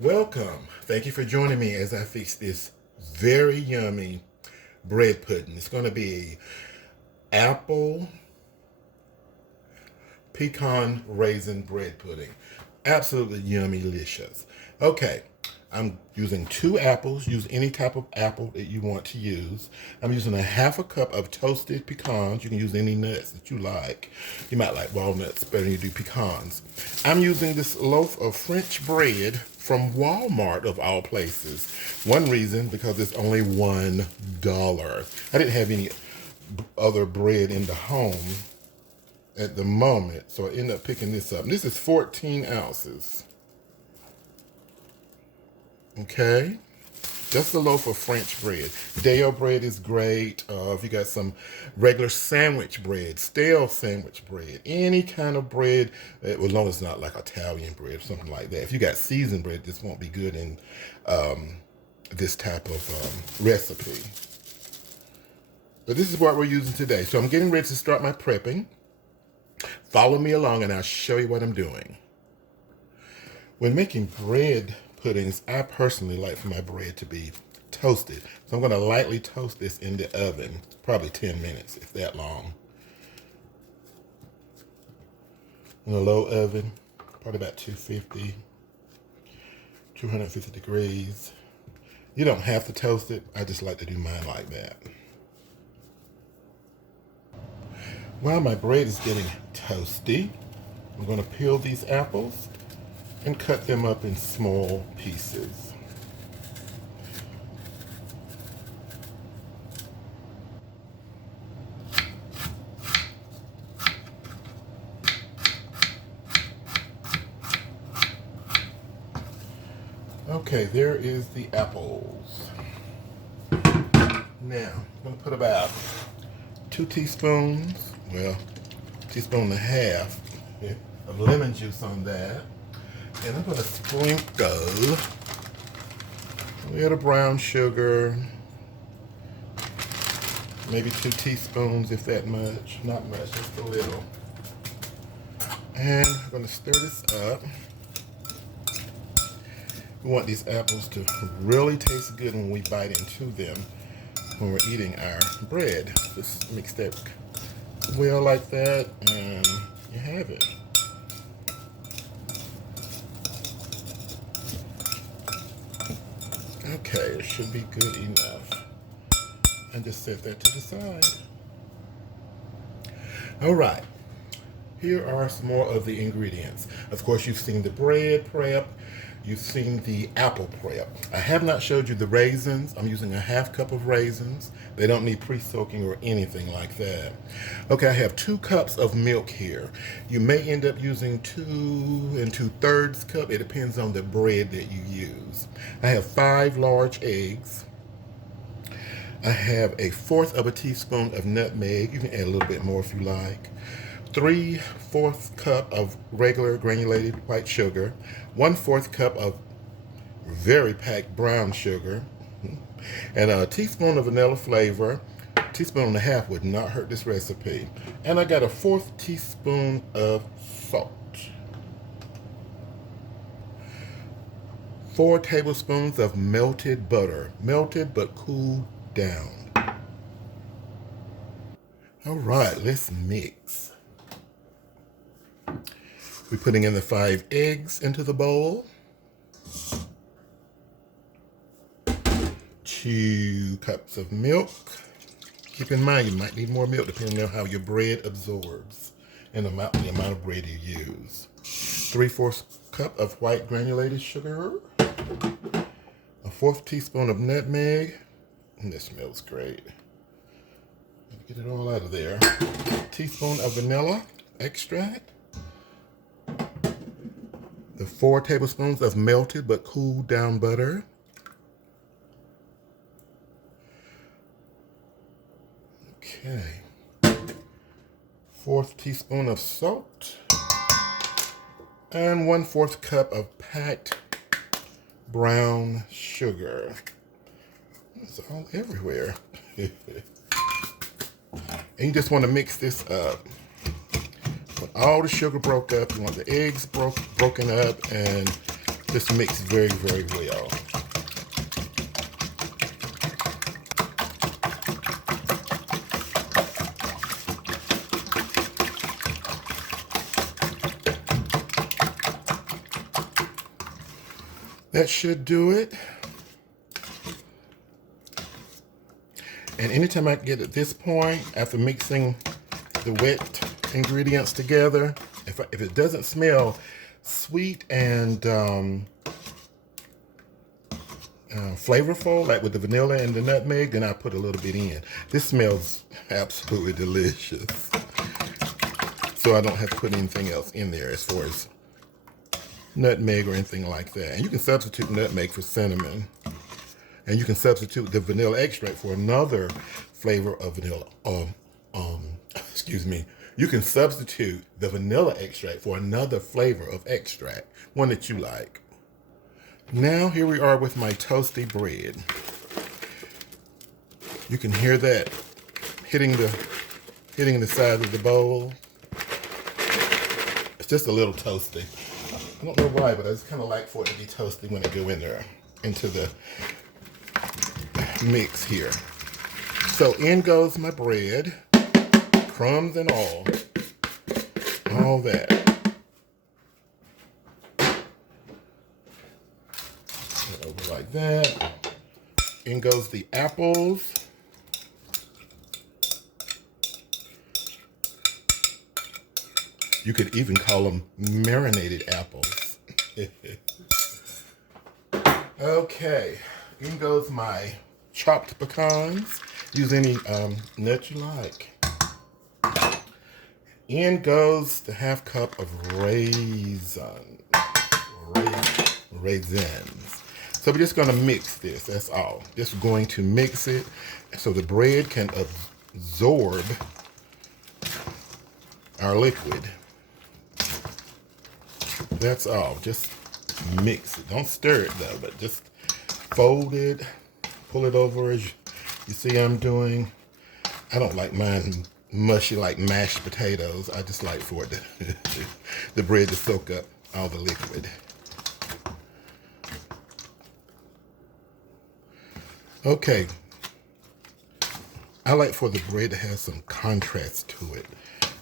Welcome. Thank you for joining me as I fix this very yummy bread pudding. It's going to be apple pecan raisin bread pudding. Absolutely yummy, delicious. Okay, I'm using 2 apples. Use any type of apple that you want to use. I'm using a 1/2 cup of toasted pecans. You can use any nuts that you like. You might like walnuts better than you do pecans. I'm using this loaf of French bread from Walmart of all places. One reason, because it's only $1. I didn't have any other bread in the home at the moment, so I ended up picking this up. And this is 14 ounces. Okay, just a loaf of French bread. Stale bread is great. If you got some regular sandwich bread, stale sandwich bread, any kind of bread, as long as it's not like Italian bread or something like that. If you got seasoned bread, this won't be good in this type of recipe. But this is what we're using today. So I'm getting ready to start my prepping. Follow me along and I'll show you what I'm doing. When making bread puddings, I personally like for my bread to be toasted. So I'm going to lightly toast this in the oven, probably 10 minutes, if that long. In a low oven, probably about 250 degrees. You don't have to toast it. I just like to do mine like that. While my bread is getting toasty, I'm going to peel these apples and cut them up in small pieces. Okay, there is the apples. Now, I'm going to put about 2 teaspoons, well, 1.5 teaspoons of lemon juice on that. And I'm going to sprinkle a little brown sugar, maybe 2 teaspoons if that much, not much, just a little. And I'm going to stir this up. We want these apples to really taste good when we bite into them when we're eating our bread. Just mix that well like that and you have it. Okay, it should be good enough. And just set that to the side. All right, here are some more of the ingredients. Of course, you've seen the bread prep. You've seen the apple prep. I have not showed you the raisins. I'm using a 1/2 cup of raisins. They don't need pre-soaking or anything like that. Okay, I have 2 cups of milk here. You may end up using 2 2/3 cup. It depends on the bread that you use. I have 5 large eggs. I have a 1/4 teaspoon of nutmeg. You can add a little bit more if you like. 3/4 cup of regular granulated white sugar, 1/4 cup of very packed brown sugar, and a teaspoon of vanilla flavor. 1.5 teaspoons would not hurt this recipe. And I got a 1/4 teaspoon of salt. 4 tablespoons of melted butter, melted but cooled down. All right, let's mix. We're putting in the 5 eggs into the bowl. 2 cups of milk. Keep in mind, you might need more milk depending on how your bread absorbs and the amount of bread you use. 3/4 cup of white granulated sugar. A 1/4 teaspoon of nutmeg. And this smells great. Get it all out of there. A teaspoon of vanilla extract. The 4 tablespoons of melted but cooled down butter. Okay. 1/4 teaspoon of salt. And 1/4 cup of packed brown sugar. It's all everywhere. And you just want to mix this up. When all the sugar broke up, you want the eggs broken up, and Just mix very, very well. That should do it. And anytime I get at this point, after mixing the wet ingredients together, if it doesn't smell sweet and flavorful, like with the vanilla and the nutmeg, then I put a little bit in. This smells absolutely delicious. So I don't have to put anything else in there as far as nutmeg or anything like that. And you can substitute nutmeg for cinnamon. And you can substitute the vanilla extract for another flavor of vanilla. Excuse me. You can substitute the vanilla extract for another flavor of extract, one that you like. Now here we are with my toasty bread. You can hear that hitting the side of the bowl. It's just a little toasty. I don't know why, but I just kind of like for it to be toasty when it go in there into the mix here. So in goes my bread, crumbs and all that. Over like that. In goes the apples. You could even call them marinated apples. Okay, in goes my chopped pecans. Use any nut you like. In goes the half cup of raisins. So we're just gonna mix this, that's all. Just going to mix it so the bread can absorb our liquid. That's all, just mix it. Don't stir it though, but just fold it, pull it over as you see I'm doing. I don't like mine mushy like mashed potatoes. I just like for it to, the bread to soak up all the liquid. Okay. I like for the bread to have some contrast to it.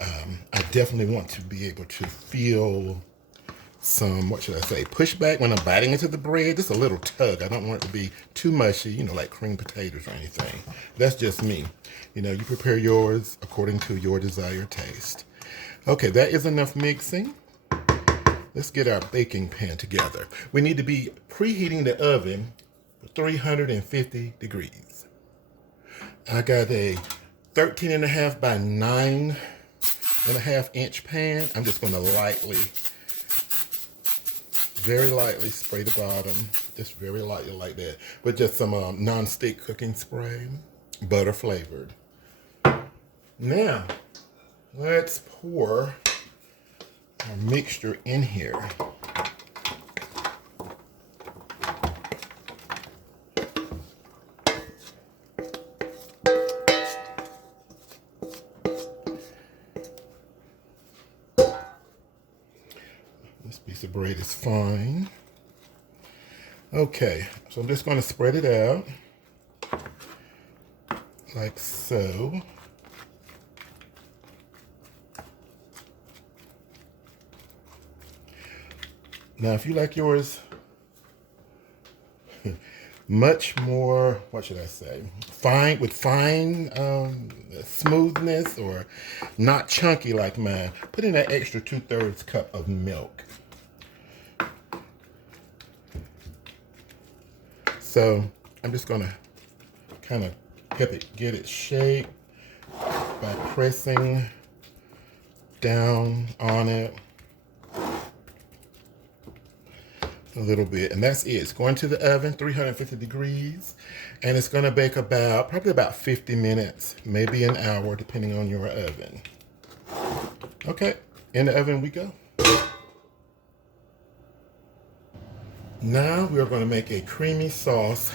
I definitely want to be able to feel some, what should I say, pushback when I'm biting into the bread. Just a little tug. I don't want it to be too mushy, you know, like cream potatoes or anything. That's just me. You know, you prepare yours according to your desired taste. Okay, that is enough mixing. Let's get our baking pan together. We need to be preheating the oven for 350 degrees. I got a 13.5 by 9.5 inch pan. I'm just going to very lightly spray the bottom, just very lightly like that, with just some non-stick cooking spray, butter flavored. Now, let's pour our mixture in here. This piece of bread is fine. Okay, so I'm just going to spread it out like so. Now, if you like yours much more, what should I say, fine, with fine smoothness, or not chunky like mine, put in that extra 2/3 cup of milk. So I'm just gonna kind of help it get its shape by pressing down on it a little bit, and that's it. It's going to the oven, 350 degrees, and it's going to bake probably about 50 minutes, maybe an hour, depending on your oven. Okay, in the oven we go. Now we're going to make a creamy sauce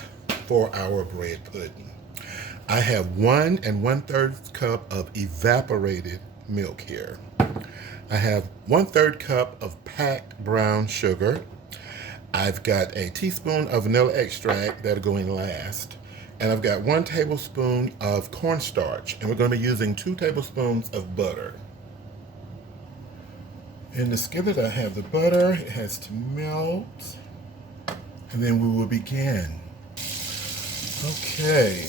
for our bread pudding. I have 1 1/3 cup of evaporated milk here. I have 1/3 cup of packed brown sugar. I've got a teaspoon of vanilla extract that'll go in last. And I've got 1 tablespoon of cornstarch. And we're going to be using 2 tablespoons of butter. In the skillet, I have the butter. It has to melt. And then we will begin. Okay.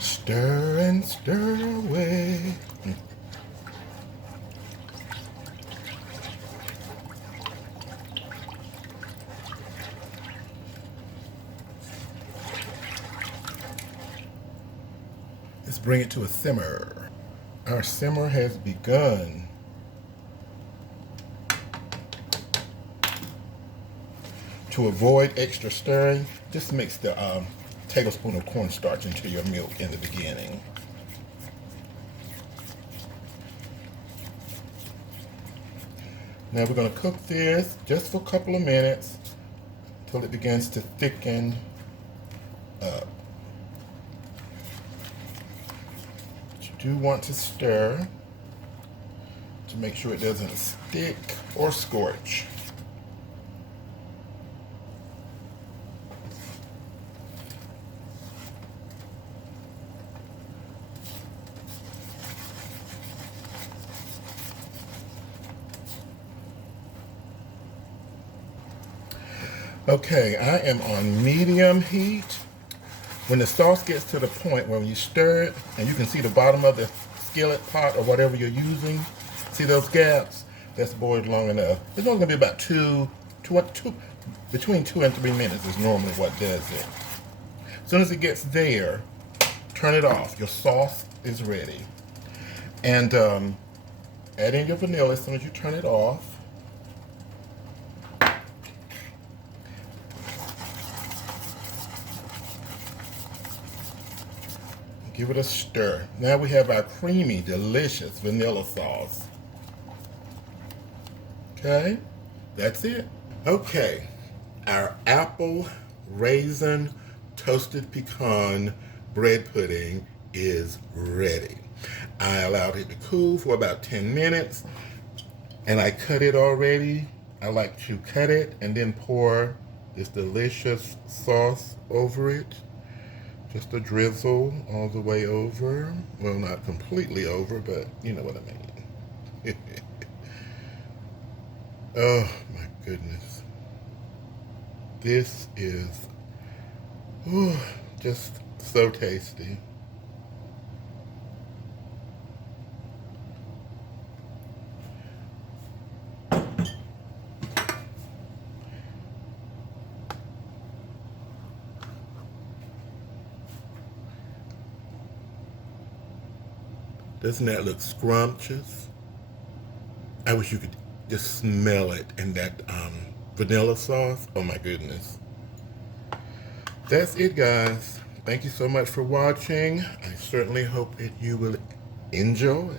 Stir and stir away. Let's bring it to a simmer. Our simmer has begun. To avoid extra stirring, just mix the tablespoon of cornstarch into your milk in the beginning. Now we're going to cook this just for a couple of minutes until it begins to thicken up. But you do want to stir to make sure it doesn't stick or scorch. Okay, I am on medium heat. When the sauce gets to the point where when you stir it, and you can see the bottom of the skillet pot or whatever you're using, see those gaps? That's boiled long enough. It's only gonna be about between 2 and 3 minutes is normally what does it. As soon as it gets there, turn it off. Your sauce is ready. And add in your vanilla as soon as you turn it off. Give it a stir. Now we have our creamy, delicious vanilla sauce. Okay, that's it. Okay, our apple, raisin, toasted pecan bread pudding is ready. I allowed it to cool for about 10 minutes and I cut it already. I like to cut it and then pour this delicious sauce over it. Just a drizzle all the way over. Well, not completely over, but you know what I mean. Oh my goodness. This is just so tasty. Doesn't that look scrumptious? I wish you could just smell it in that vanilla sauce. Oh my goodness. That's it, guys. Thank you so much for watching. I certainly hope that you will enjoy.